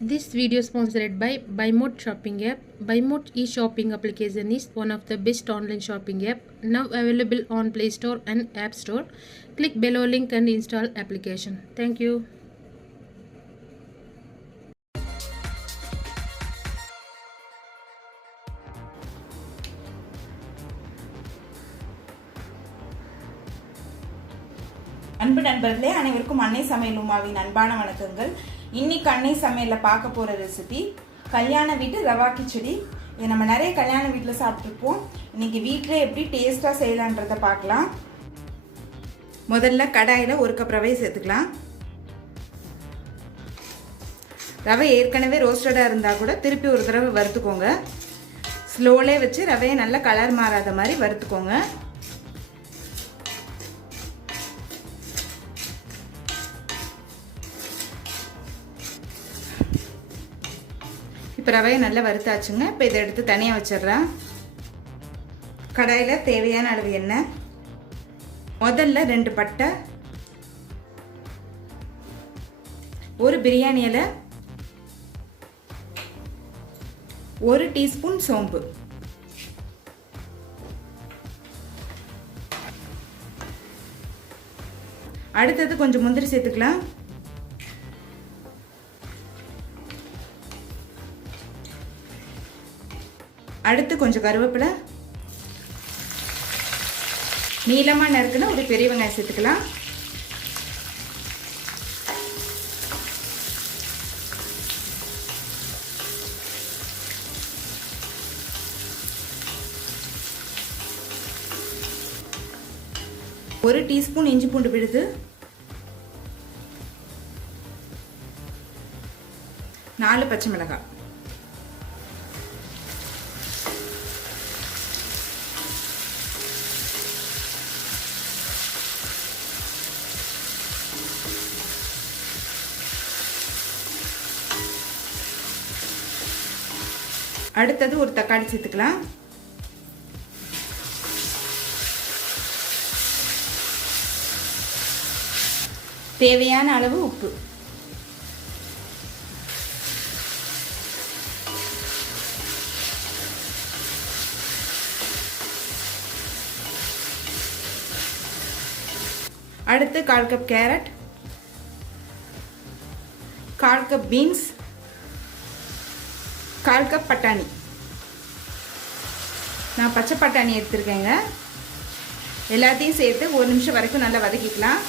This video is sponsored by BuyMode shopping app. BuyMode e-shopping application is one of the best online shopping app now available on Play Store and App Store. Click below link and install application. Thank you. அன்பு நண்பர்களே, அனைவருக்கும் அன்னை சமையல் உமாவின் அன்பான வணக்கங்கள். இன்னைக்கு அன்னை சமையல்ல பார்க்க போற ரெசிபி கல்யாண வீட்டு ரவா கிச்சடி. இதை நம்ம நிறைய கல்யாண வீட்டில் சாப்பிட்ருப்போம். இன்னைக்கு வீட்டில் எப்படி டேஸ்டா செய்யலான்றத பார்க்கலாம். முதல்ல கடாயில் 1 கப் ரவையை சேர்த்துக்கலாம். ரவை ஏற்கனவே ரோஸ்டடாக இருந்தால் கூட திருப்பி ஒரு தடவை வறுத்துக்கோங்க. ஸ்லோலே வச்சு ரவையை நல்லா கலர் மாறாத மாதிரி வறுத்துக்கோங்க. இப்போ ரவையை நல்லா வறுத்தாச்சுங்க. இப்போ இதை எடுத்து தனியாக வச்சிடுறேன். கடாயில் தேவையான அளவு எண்ணெய், முதல்ல 2 பட்டை, 1 பிரியாணி இலை, 1 டீஸ்பூன் சோம்பு, அடுத்தது கொஞ்சம் முந்திரி சேர்த்துக்கலாம். அடுத்து கொஞ்சம் கருவேப்பிலை, நீளமாக நறுக்குன ஒரு பெரிய வெங்காயம் சேர்த்துக்கலாம். ஒரு டீஸ்பூன் இஞ்சி பூண்டு விழுது, 4 பச்சை மிளகாய், அடுத்தது ஒரு தக்காளி சேர்த்துக்கலாம். தேவையான அளவு உப்பு, அடுத்து 1/4 cup carrot, 1/4 cup beans, 1/4 cup பட்டாணி. நான் பச்சை பட்டாணி எடுத்துருக்கேங்க. எல்லாத்தையும் சேர்த்து 1 நிமிஷம் வரைக்கும் நல்லா வதக்கிக்கலாம்.